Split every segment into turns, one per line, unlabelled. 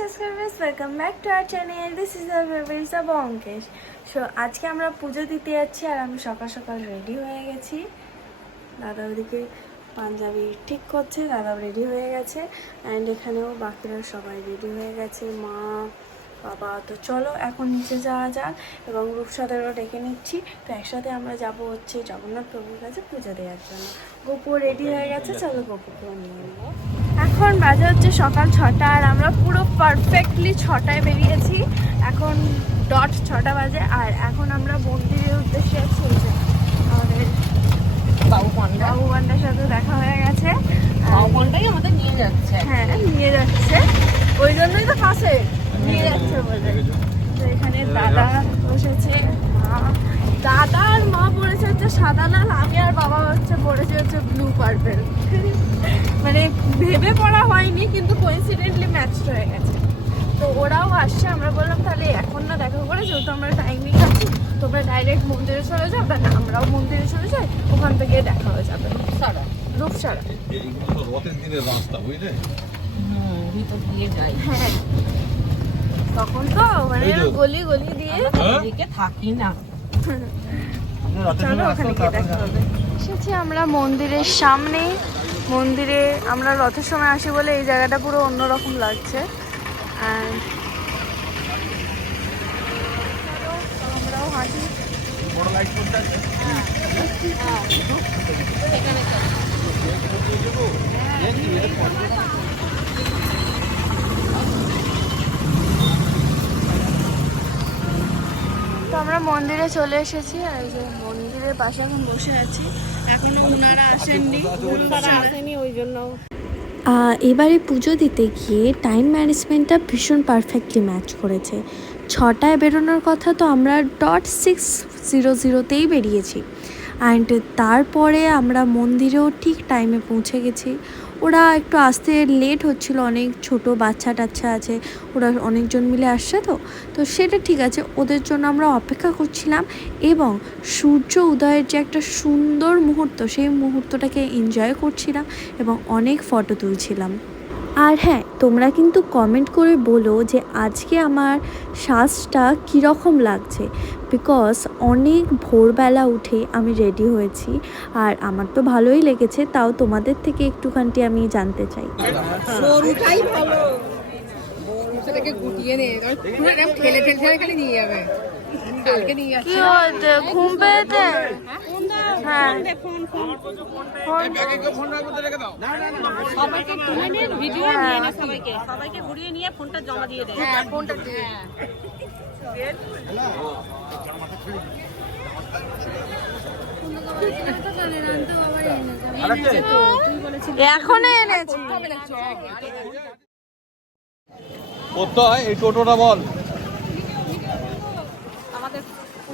Subscribers welcome back to our channel this is the Ankesh so আজকে আমরা পুজো দিতে যাচ্ছি আর আমি সকাল সকাল রেডি হয়ে গেছি। দাদা ওদিকে পাঞ্জাবি ঠিক করছে দাদাও রেডি হয়ে গেছে। অ্যান্ড এখানেও বাকিরা সবাই রেডি হয়ে গেছে মা বাবা। তো চলো এখন নিচে যাওয়া যাক এবং রূপসাদেরও ডেকে নিচ্ছি। তো একসাথে আমরা যাব হচ্ছে জগন্নাথ প্রভুর কাছে পুজো দেওয়ার জন্য। গোপু রেডি হয়ে গেছে চলো গোপুকেও নিয়ে নেব। এখন বাজে হচ্ছে সকাল ছটা আর আমরা পুরো পারফেক্টলি ছটায় বেরিয়েছি। এখন ডট ছটা বাজে আর এখন আমরা মন্দিরের উদ্দেশ্যে যে আমাদের
বাবু পান্ডা
বাবু বান্ডার সাথে দেখা হয়ে গেছে। আর
বাবু পান্ডাই আমাদের নিয়ে যাচ্ছে।
হ্যাঁ নিয়ে যাচ্ছে। ওই জন্যই তো পাশে নিয়ে যাচ্ছে বলে। তো এখানে দাদা বসেছে। দাদা আর মা পড়েছে হচ্ছে সাদা লাল আমি আর বাবা হচ্ছে পড়েছে হচ্ছে ব্লু পার্পেল মানে ভেবে পড়া হয়নি কিন্তু কোইন্সিডেন্টলি ম্যাচ হয়ে গেছে। তো ওরাও আসছে আমরা বললাম তাহলে এখন না দেখা করে যেহেতু আমরা টাইমিং আছি তোমরা ডাইরেক্ট মন্দিরে চলে যাও দেন আমরাও মন্দিরে চলে যাই ওখান থেকে দেখা হয়ে যাবে।
সারা
রূপসারা।
রথের দিনের রাস্তা বুঝলে?
হ্যাঁ। তখন তো মানে গলি গলি দিয়ে
হ্যাঁ?
এদিকে থাকি না।
চলো ওখানে গিয়ে দেখা হবে। এসেছি আমরা মন্দিরের সামনে। মন্দিরে আমরা রথের সময় আসি বলে এই জায়গাটা পুরো অন্যরকম লাগছে। আমরাও হাঁটি
এখানে
তো আমরা মন্দিরে চলে এসেছি, আর যে মন্দিরের পাশে এখন বসে আছি। এখনও ওনারা আসেননি
তারা আসেনি, ওই জন্য।
এবারে পুজো দিতে গিয়ে টাইম ম্যানেজমেন্টটা ভীষণ পারফেক্টলি ম্যাচ করেছে। ছটায় বেরোনোর কথা তো আমরা ডট সিক্স জিরো জিরোতেই বেরিয়েছি। অ্যান্ড তারপরে আমরা মন্দিরেও ঠিক টাইমে পৌঁছে গেছি। ওরা একটু আসতে লেট হচ্ছিল, অনেক ছোট বাচ্চা টাচ্চা আছে, ওরা অনেকজন মিলে আসছে তো। তো সেটা ঠিক আছে, ওদের জন্য আমরা অপেক্ষা করছিলাম এবং সূর্য উদয়ের যে একটা সুন্দর মুহূর্ত, সেই মুহূর্তটাকে এনজয় করছিলাম এবং অনেক ফটো তুলছিলাম। আর হ্যাঁ তোমরা কিন্তু কমেন্ট করে বলো যে আজকে আমার শ্বাসটা কীরকম লাগছে। বিকজ অনেক ভোরবেলা উঠে আমি রেডি হয়েছি আর আমার তো ভালোই লেগেছে তাও তোমাদের থেকে একটুখানি আমি জানতে চাই।
ঘুম পেয়েছে? হ্যাঁ।
সবাইকে তুলে নিয়ে ভিডিও নিয়ে না সবাইকে। সবাইকে ঘুরিয়ে নিয়ে ফোনটা জমা দিয়ে দেয়
হ্যাঁ ফোনটা এখন এনেছি।
করতে হয়। এই টোটোটা বল
আমাদের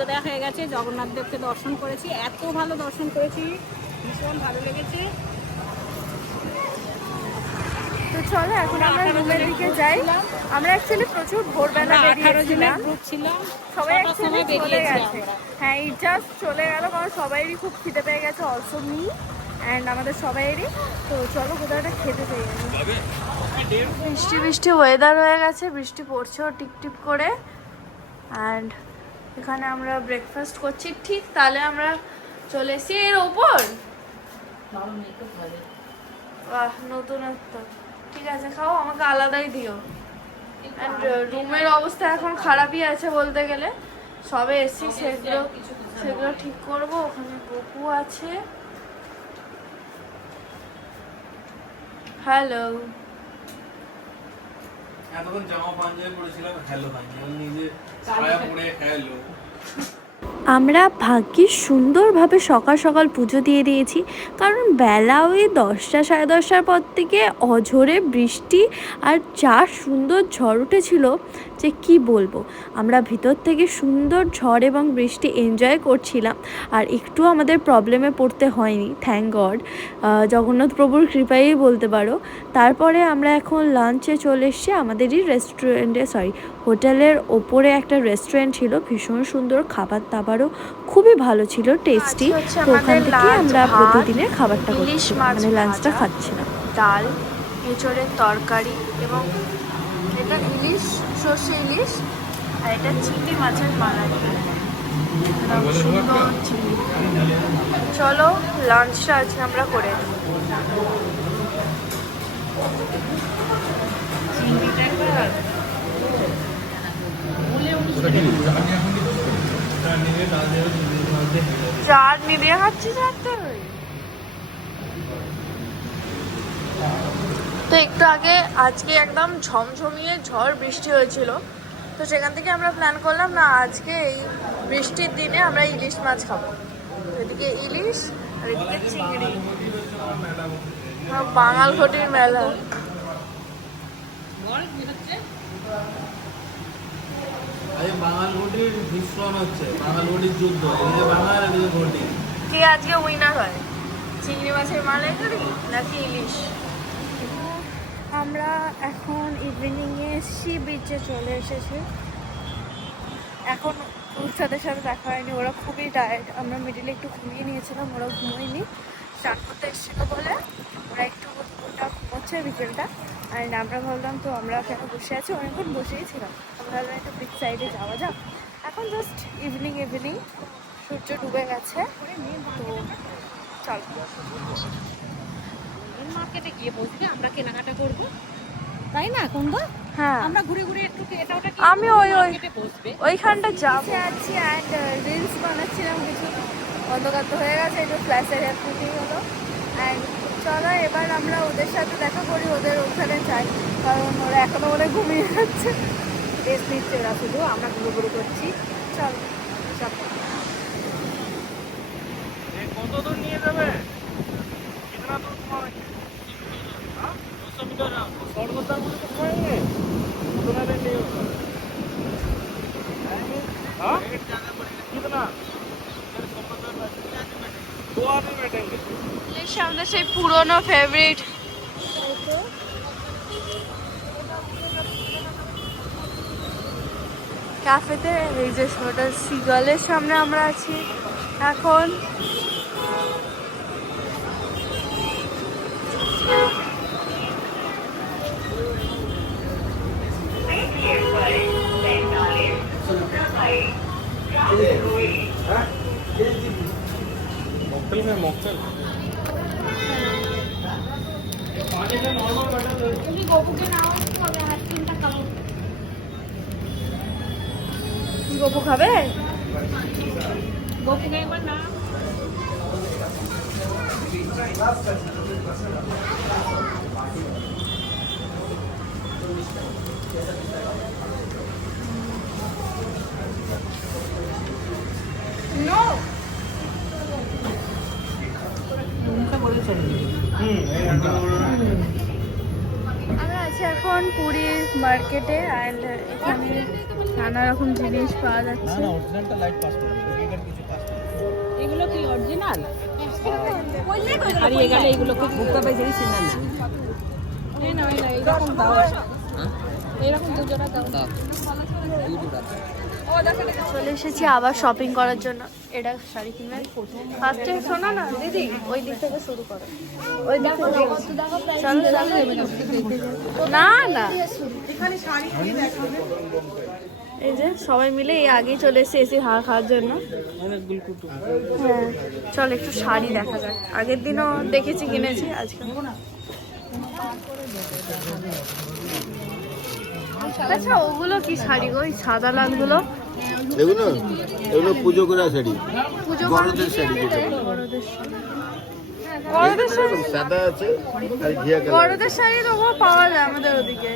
পুজো দেওয়া হয়ে গেছে। জগন্নাথ দেবকে দর্শন করেছি। এত ভালো দর্শন করেছি। ভীষণ ভালো লেগেছে।
তো চলো এখন আমরা রুমের দিকে যাই। আমরা অ্যাকচুয়ালি প্রচুর ভোরবেলা বেরিয়েছিলাম। সবাই actually চলে গেছে। হ্যাঁ এই জাস্ট চলে গেল কারণ সবাইরই খুব খিদে পেয়ে গেছে অলসো মি অ্যান্ড আমাদের সবাইয়েরই। তো চলো কোথাও একটা খেতে চাই বৃষ্টি বৃষ্টি ওয়েদার হয়ে গেছে বৃষ্টি পড়ছেও টিপ টিপ করে। অ্যান্ড এখানে আমরা ব্রেকফাস্ট করছি। ঠিক তাহলে আমরা চলে এসেছি। এর ওপর? বাহ নতুনত্ব ঠিক আছে খাও আমাকে আলাদাই দিও। অ্যান্ড রুমের অবস্থা এখন খারাপই আছে বলতে গেলে। সবে এসছি সেগুলো সেগুলো ঠিক করব। ওখানে বকু আছে। হ্যালো
এতক্ষণ জামা পাঞ্জাবি পরেছিলাম হ্যালো ভাই নিজে ছায়া পরে হ্যালো
আমরা ভাগ্যে সুন্দরভাবে সকাল সকাল পুজো দিয়ে দিয়েছি কারণ বেলা ওই দশটা সাড়ে দশটার পর থেকে অঝোরে বৃষ্টি আর যা সুন্দর ঝড় উঠেছিল। যে কি বলব? আমরা ভিতর থেকে সুন্দর ঝড় এবং বৃষ্টি এনজয় করছিলাম আর একটু আমাদের প্রবলেমে পড়তে হয়নি থ্যাংক গড জগন্নাথ প্রভুর কৃপাই বলতে পারো। তারপরে আমরা এখন লাঞ্চে চলে এসেছি আমাদেরই রেস্টুরেন্টে সরি হোটেলের ওপরে একটা রেস্টুরেন্ট ছিল ভীষণ সুন্দর খাবার দাবারও খুবই ভালো ছিল টেস্টি তো ওখান থেকে আমরা প্রতিদিনের খাবারটা করছি মানে লাঞ্চটা খাচ্ছিলাম।
ডাল এঁচড়ের তরকারি এবং সর্ষে ইলিশ আর এটা চিংড়ি মাছের এরকম সুন্দর চিংড়ি। চলো লাঞ্চটা আজকে আমরা করে নিই। চাটনি দিয়ে খাচ্ছিস রাখতে তো একটু আগে আজকে একদম ঝমঝমিয়ে ঝড় বৃষ্টি হয়েছিল। তো সেখান থেকে আমরা প্ল্যান করলাম না আজকে এই বৃষ্টির দিনে আমরা ইলিশ মাছ খাব। এদিকে ইলিশ আর এদিকে চিংড়ি। আহ, বাঙাল ঘটির মেলা।
বাঙাল ঘটির মিশ্রণ হচ্ছে। বাঙাল ঘটির যুদ্ধ। এদিকে বাঙাল এদিকে ঘটি।
কে আজকে উইনার হয়? চিংড়ি মাছের মালাইকারি নাকি ইলিশ? আমরা এখন ইভিনিংয়ে সি বিচে চলে এসেছি। এখন উৎসাদের সাথে দেখা হয়নি, ওরা খুবই টায়ার্ড আমরা মিডিলে একটু ঘুমিয়ে নিয়েছিলাম, ওরা ঘুমোয়নি। স্নান করতে এসেছিল বলে ওরা একটু ওটা ঘুমোচ্ছে বিকেলটা। আর আমরা ভাবলাম, তো আমরা কেন বসে আছি। অনেকক্ষণ বসেই ছিলাম। আমরা ভাবলাম, একটু বিচ সাইডে যাওয়া যাক। এখন জাস্ট ইভিনিং ইভিনিং সূর্য ডুবে গেছে। তো চল।
মার্কেটে গিয়ে বসবে আমরা কেনাকাটা করব। তাই না কোনটা
হ্যাঁ।
আমরা ঘুরে ঘুরে একটু এটা ওটা
আমি ওই ওই
বসবে।
ওইখানটা যাব। আছি অ্যান্ড রিলস বানাচ্ছিলাম কিছু। অন্ধকার তো হয়ে গেছে একটু ফ্ল্যাশের হেল্প নিতেই হলো। অ্যান্ড চলো এবার আমরা ওদের সাথে দেখা করি ওদের ওখানে যাই। কারণ ওরা এখনও ওরা ঘুমিয়ে যাচ্ছে। রেস্ট নিচ্ছে ওরা শুধু আমরা ঘুরু ঘুরু করছি। চল চল।
কত দূর নিয়ে যাবে?
সামনে সেই পুরনো ফেভারিট ক্যাফেতে এই যে হোটেল সিগলের সামনে আমরা আছি। এখন
मॉकल में मॉकल पानी में नॉर्मल वाटर
दो क्योंकि
गोपू के नाम को अगर आइसक्रीम तक कम
गोपू खावे
गोपू के मन ना लास्ट
আমরা আছি এখন পুরী মার্কেটে অ্যান্ড এখানে নানা রকম জিনিস পাওয়া যাচ্ছে।
এগুলো কি অরিজিনাল আর এগুলো খুব ভুক্তা পাইছে না না দুজোড়া দাও
চলে এসেছি আবার শপিং করার জন্য। এটা শাড়ি কিনবে ফার্স্টে শোনো না দিদি ওই দিক থেকে শুরু করো। ওই দিক থেকে। চলো চলো না না। এই যে সবাই মিলে এই আগেই চলে এসেছে এসি হাওয়া খাওয়ার জন্য। হ্যাঁ চল একটু শাড়ি দেখা যাক। আগের দিনও দেখেছি কিনেছি আজকে। আচ্ছা ওগুলো কি শাড়ি গো? ওই সাদা লালগুলো?
এগুলো? এগুলো পুজো করা শাড়ি।
পুজো
বড়দের শাড়ি যেটা।
বড়দের শাড়ি বড়দের শাড়ি?
সাদা আছে আর ঘিয়া কালার।
বড়দের শাড়ি তো ওগুলো পাওয়া যায় আমাদের ওদিকে।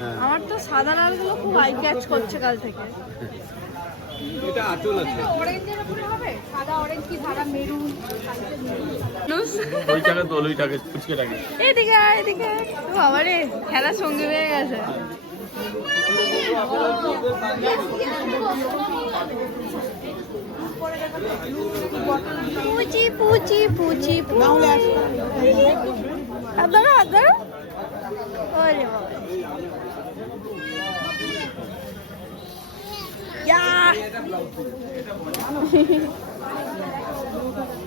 হ্যাঁ।
আমার তো সাদা লালগুলো খুব আই ক্যাচ করছে কাল থেকে।
এটা আঁচল আছে।
অরেঞ্জের উপরে হবে? সাদা অরেঞ্জ কি সাদা মেরুন?
ওইটাকে তোল ওইটাকে ফুচকেটাকে
এদিকে খেলা সঙ্গী হয়ে গেছে। পুচি পুচি পুচি আপনারা আপনারা ওরে বাবা ইয়া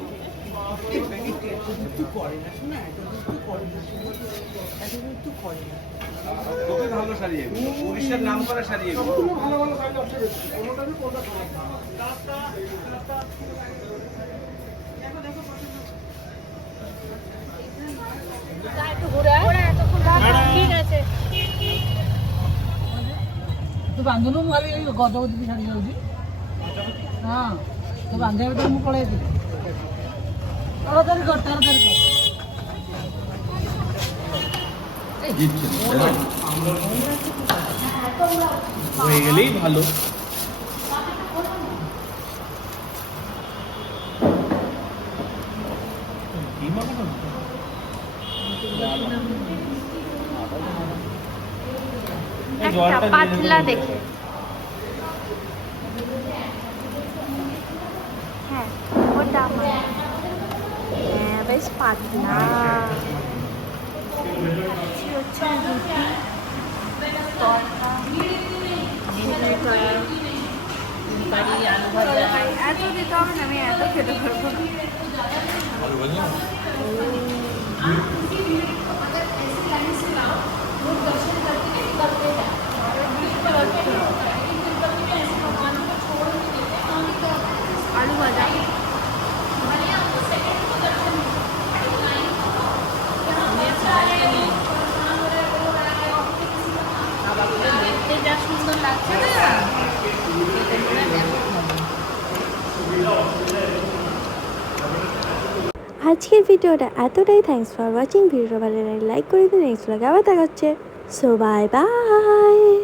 খুবই ভালো শাড়ি এগুলো উড়িষ্যার নাম করা শাড়ি এগুলো
ତୁ ବାନ୍ଧୁନୁ ମୁଁ ଭାବି ଗଜପତି ଛାଡ଼ି ଯାଉଛି ହଁ ତୁ ବାନ୍ଧିବା ଭିତରେ ମୁଁ ପଳେଇଛି ତାড়াতাড়ি কর তাড়াতাড়ি কর
হয়ে গেলেই ভালো
একটা পাতলা দেখে হ্যাঁ ওটা আমার হ্যাঁ বেশ পাতলা এই হচ্ছে রুটি তরকা এত দিতে হবে না আমি এত খেতে পারব না
আজকের ভিডিওটা এতটাই। থ্যাংকস ফর ওয়াচিং ভিডিওটা ভালো লাইক করে দিন। নেক্সট ব্লগে আবার দেখা হচ্ছে। So bye bye